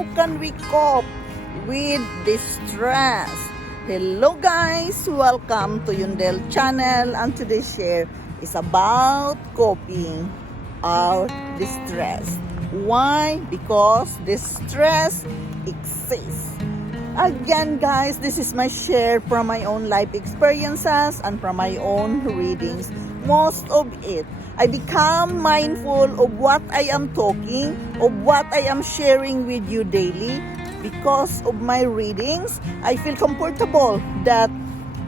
how can we cope with distress? Hello guys, welcome to Untitled channel, and today's share is about coping our distress. Why? Because distress exists. Again guys, this is my share from my own life experiences and from my own readings. Most of it, I become mindful of what I am talking, of what I am sharing with you daily. Because of my readings, I feel comfortable that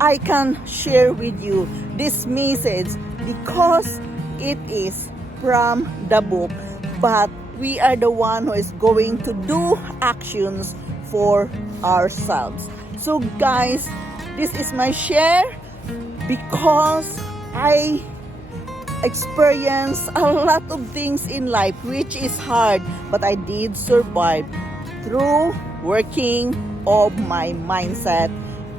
I can share with you this message because it is from the book. But we are the one who is going to do actions for ourselves. So guys, this is my share because I experienced a lot of things in life which is hard, but I did survive through working of my mindset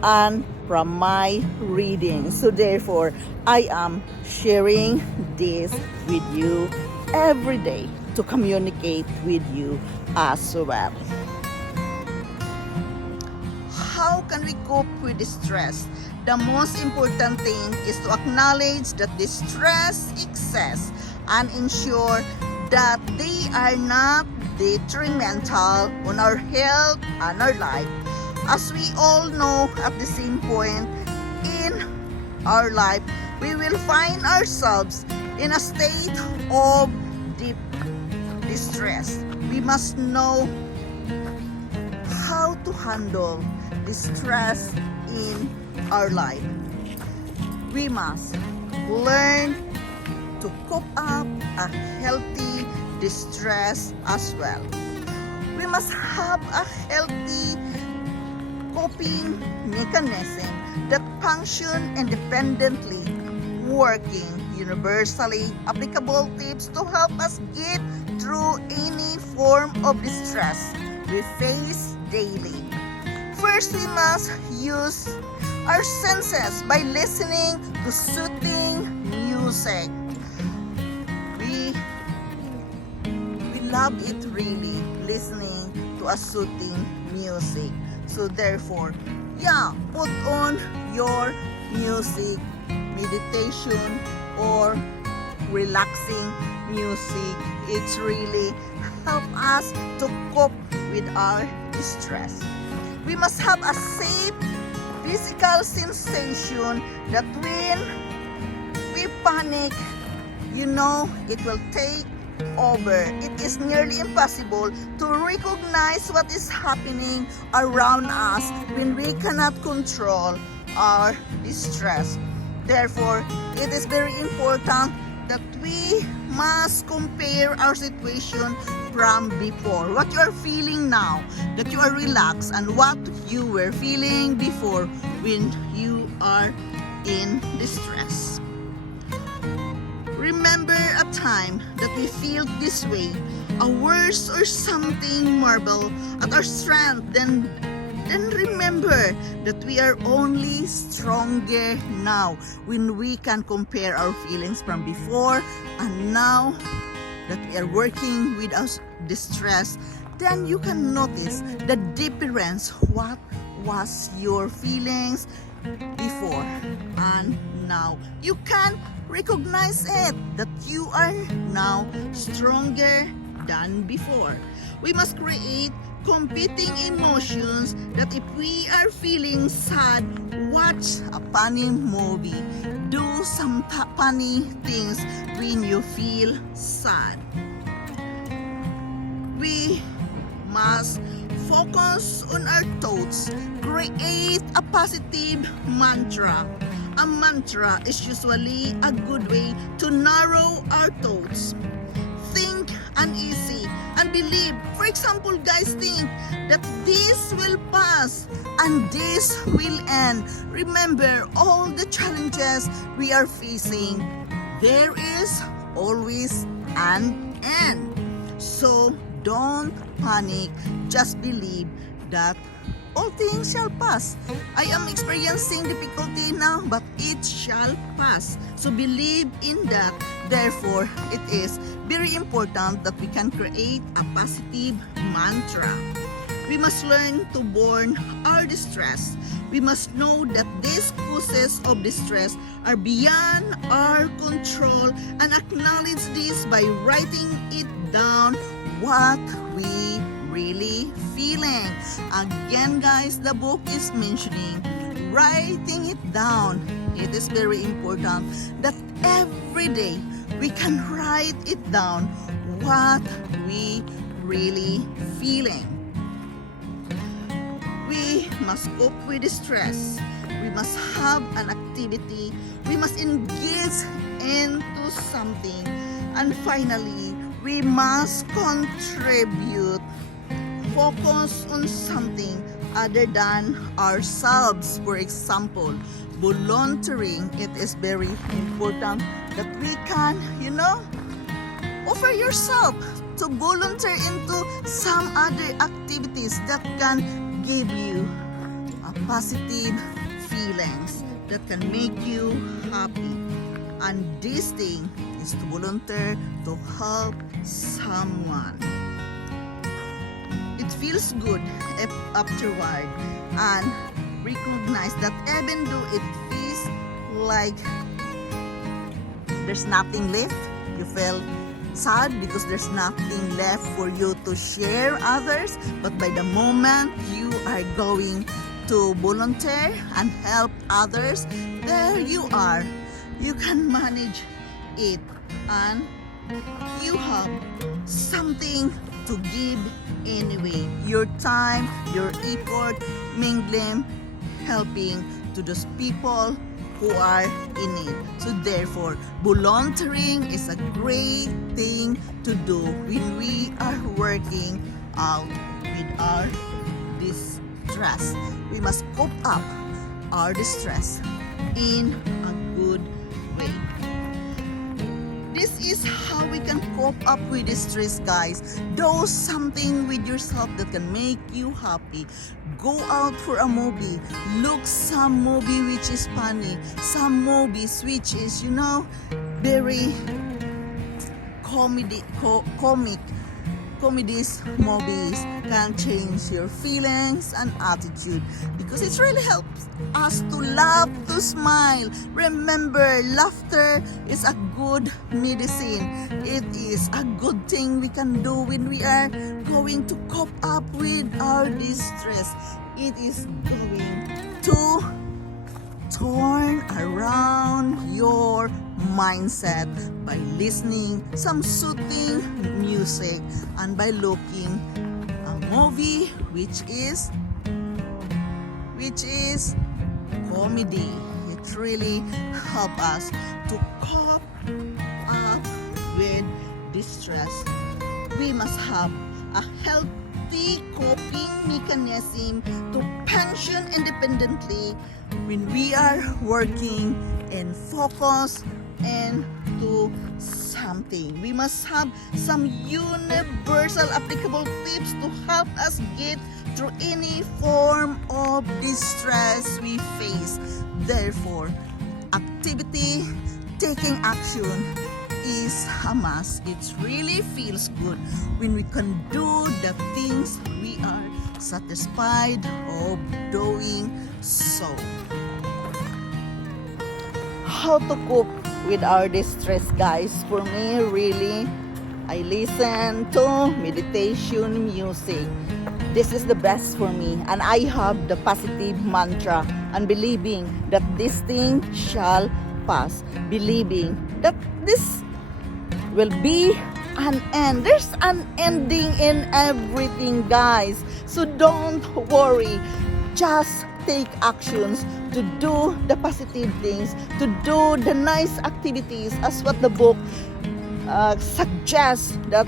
and from my reading. So therefore, I am sharing this with you every day to communicate with you as well. How can we cope with distress? The most important thing is to acknowledge that distress exists and ensure that they are not detrimental on our health and our life. As we all know, at the same point in our life, we will find ourselves in a state of deep distress. We must know how to handle distress in our life. We must learn to cope up a healthy distress as well. We must have a healthy coping mechanism that function independently, working universally applicable tips to help us get through any form of distress we face daily. First, we must use our senses by listening to soothing music. We love it really, listening to a soothing music. So therefore, put on your music, meditation or relaxing music. It's really help us to cope with our distress. We must have a safe physical sensation that when we panic, it will take over. It is nearly impossible to recognize what is happening around us when we cannot control our distress. Therefore, it is very important that we must compare our situation from before. What you are feeling now, that you are relaxed, and what you were feeling before when you are in distress. Remember a time that we feel this way, a worse or something marvel at our strength, then remember that we are only stronger now when we can compare our feelings from before and now that we are working with our distress. Then you can notice the difference, what was your feelings before and now. You can recognize it, that you are now stronger than before. We must create competing emotions, that if we are feeling sad, watch a funny movie. Do some funny things when you feel sad. We must focus on our thoughts. Create a positive mantra. A mantra is usually a good way to narrow our thoughts. Think uneasy and believe. For example, guys, think that this will pass and this will end. Remember all the challenges we are facing. There is always an end. So don't panic. Just believe that all things shall pass. I am experiencing difficulty now, but it shall pass. So believe in that. Therefore, it is very important that we can create a positive mantra. We must learn to burn our distress. We must know that these causes of distress are beyond our control and acknowledge this by writing it down what we really feeling. Again guys, the book is mentioning writing it down. It is very important that every day we can write it down what we really feeling. We must cope with the stress. We must have an activity. We must engage into something. And finally, we must contribute. Focus on something other than ourselves. For example, volunteering. It is very important that we can, offer yourself to volunteer into some other activities that can give you a positive feelings that can make you happy. And this thing is to volunteer to help someone. It feels good afterward and recognize that even though it feels like there's nothing left, you feel sad because there's nothing left for you to share others, but by the moment you are going to volunteer and help others, there you are, you can manage it and you have something to give anyway. Your time, your effort, mingling, helping to those people who are in need. So therefore, volunteering is a great thing to do when we are working out with our distress. We must cope up our distress in a good way. This is how we can cope up with distress, guys. Do something with yourself that can make you happy. Go out for a movie. Look some movie which is funny. Some movies which is, very comedies movies can change your feelings and attitude because it really helps us to laugh, to smile. Remember, laughter is a good medicine. It is a good thing we can do when we are going to cope up with our distress. It is going to turn around your mindset by listening some soothing music and by looking a movie which is comedy. It really helps us to cope up with distress. We must have a healthy coping mechanism to function independently when we are working and focus and do something. We must have some universal applicable tips to help us get through any form of distress we face. Therefore, activity, taking action is a must. It really feels good when we can do the things we are satisfied of doing so. How to cope with our distress, guys? For me, really, I listen to meditation music. This is the best for me, and I have the positive mantra and believing that this thing shall pass, believing that this will be an end. There's an ending in everything, guys. So don't worry. Just take actions to do the positive things, to do the nice activities, as what the book suggests, that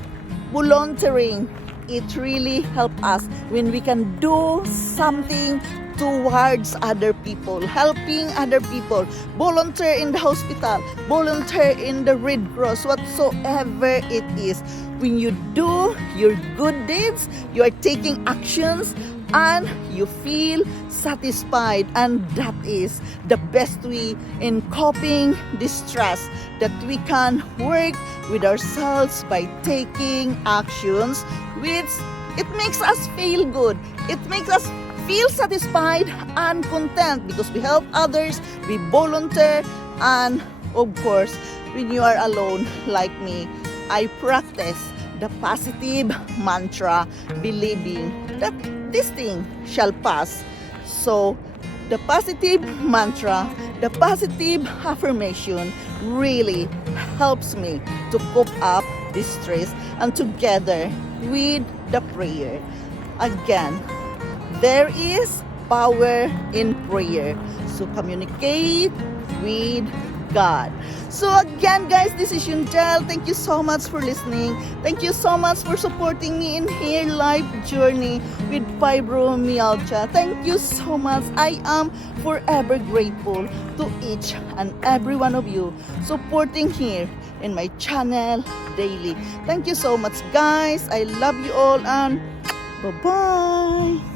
volunteering, it really helps us when we can do something towards other people, helping other people, volunteer in the hospital, volunteer in the Red Cross, whatsoever it is. When you do your good deeds, you are taking actions and you feel satisfied, and that is the best way in coping distress, that we can work with ourselves by taking actions which It makes us feel good. It makes us feel satisfied and content because we help others, we volunteer, and of course, when you are alone like me, I practice the positive mantra, believing that this thing shall pass. So, the positive mantra, the positive affirmation really helps me to cope up this stress, and together with the prayer. Again, there is power in prayer. So communicate with God. So again, guys, this is Yunjel. Thank you so much for listening. Thank you so much for supporting me in here life journey with fibromyalgia. Thank you so much. I am forever grateful to each and every one of you supporting here in my channel daily. Thank you so much, guys. I love you all, and bye-bye.